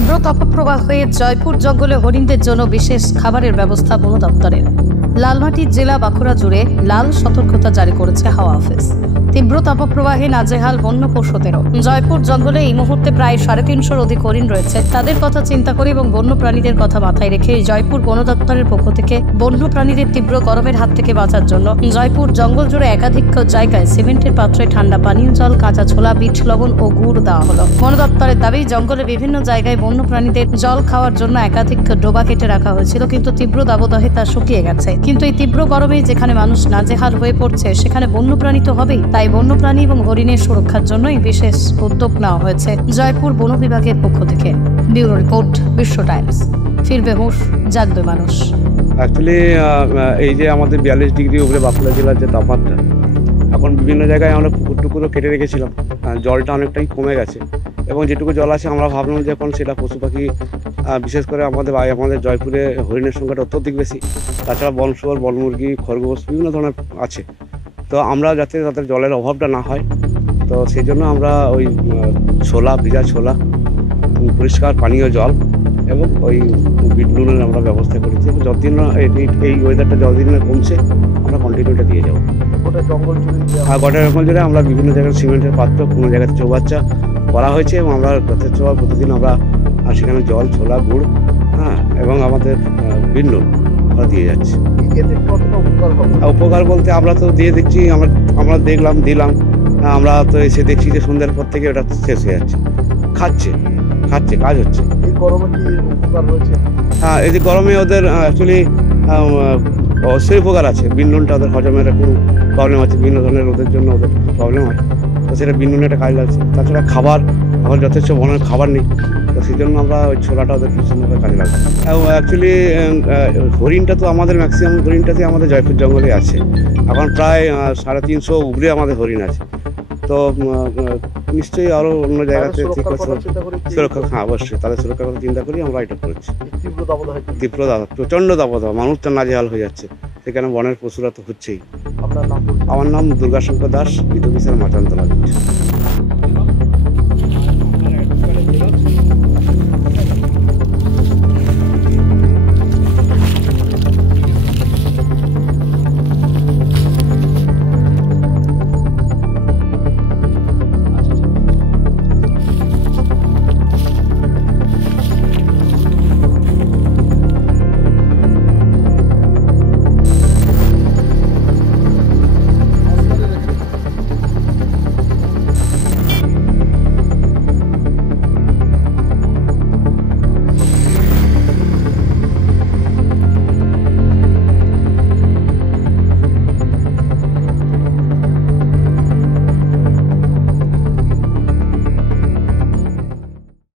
তীব্র তাপপ্রবাহে জয়পুর জঙ্গলে হরিণদের জন্য বিশেষ খাবারের ব্যবস্থা বন দপ্তরের। লালমাটির জেলা বাঁকুড়া জুড়ে লাল সতর্কতা জারি করেছে হাওয়া অফিস। তীব্র তাপপ্রবাহে নাজেহাল বন্য পশুদেরও। জয়পুর জঙ্গলে এই মুহূর্তে প্রায় 350-র অধিক হরিণ রয়েছে। তাদের কথা চিন্তা করে এবং বন্য প্রাণীদের কথা মাথায় রেখে জয়পুর বন দপ্তরের পক্ষ থেকে বন্য প্রাণীদের তীব্র গরমের হাত থেকে বাঁচার জন্য জয়পুর জঙ্গল জুড়ে একাধিক জায়গায় সিমেন্টের পাত্রে ঠান্ডা পানীয় জল, কাঁচা ছোলা, বিট লবণ ও গুড় দেওয়া হলো। বন দপ্তরের দাবি, জঙ্গলের বিভিন্ন জায়গায় বন্য প্রাণীদের জল খাওয়ার জন্য একাধিক ডোবা কেটে রাখা হয়েছিল, কিন্তু তীব্র দাবদাহে তা শুকিয়ে গেছে। কিন্তু এই তীব্র গরমে যেখানে মানুষ নাজেহাল হয়ে পড়ছে, সেখানে বন্যপ্রাণী তো হবেই। তাই বন্যপ্রাণী এবং হরিণের সুরক্ষার জন্য এই বিশেষ উদ্যোগ নেওয়া হয়েছে জয়পুর বন বিভাগের পক্ষ থেকে। ব্যুরো রিপোর্ট, বিশ্ব টাইমস। ফিরবে হুঁশ, জাগবে মানুষ। অ্যাকচুয়ালি এই যে আমাদের 42 ডিগ্রি উপরে বাঁকুড়া জেলার যে তাপমাত্রা, এখন বিভিন্ন জায়গায় আমরা পুকুর টুকুরও কেটে রেখেছিলাম। জলটা অনেকটাই কমে গেছে এবং যেটুকু জল আছে আমরা ভাবলাম যে এখন সেটা পশু পাখি, বিশেষ করে আমাদের জয়পুরে হরিণের সংখ্যাটা অত্যধিক বেশি। তাছাড়া বনশুয়োর, বনমুরগি, খরগোশ বিভিন্ন ধরনের আছে। তো আমরা যাতে তাদের জলের অভাবটা না হয়, তো সেই জন্য আমরা ওই ছোলা, ভিজা ছোলা, পরিষ্কার পানীয় জল এবং ওই বিট নুনের আমরা ব্যবস্থা করেছি। এবং যতদিন না এই ওয়েদারটা যতদিন না কমছে, আমরা কন্টিনিউটা দিয়ে যাবো। গোটা জঙ্গল জুড়ে আমরা বিভিন্ন জায়গায় সিমেন্টের পাত্র, কোনো জায়গাতে চৌবাচ্চা করা হয়েছে এবং আমরা প্রতিদিন আমরা সেখানে জল, ছোলা, গুড়, এবং আমাদের বিট নুন আমরা দিয়ে যাচ্ছি। উপকার বলতে আমরা তো দিয়ে দেখছি, আমরা দিলাম, আমরা তো এসে দেখছি যে সন্ধ্যার পর থেকে ওটা শেষ হয়ে যাচ্ছে। খাচ্ছে, কাজ হচ্ছে। এই গরমে কি উপকার রয়েছে? হ্যাঁ, এই যে গরমে ওদের অ্যাকচুয়ালি অবশ্যই উপকার আছে। বিট নুনটা ওদের হজমের কোনো প্রবলেম আছে, বিভিন্ন ধরনের ওদের জন্য ওদের প্রবলেম হয়, তো সেটা বিট নুনে একটা কাজ লাগছে। তাছাড়া খাবার, আমার যথেষ্ট বনের খাবার নেই, তো সেই জন্য আমরা ওই ছোলাটা ওদের ভীষণভাবে কাজে লাগছে। অ্যাকচুয়ালি হরিণটা তো আমাদের ম্যাক্সিমাম হরিণটাতে আমাদের জয়পুর জঙ্গলে আছে। এখন প্রায় 350 উপরে আমাদের হরিণ আছে। তো নিশ্চয়ই আরও অন্য জায়গাতে সুরক্ষা, হ্যাঁ অবশ্যই তাদের সুরক্ষার কথা চিন্তা করি আমরা এটা করেছি। তীব্র প্রচণ্ড দাবদাহ, মানুষটা নাজেহাল হয়ে যাচ্ছে, সেখানে বনের পশুরা তো হচ্ছেই। আপনার নাম? আমার নাম দুর্গাশঙ্কর দাস, বিদ্যুৎ মাচান্তলা।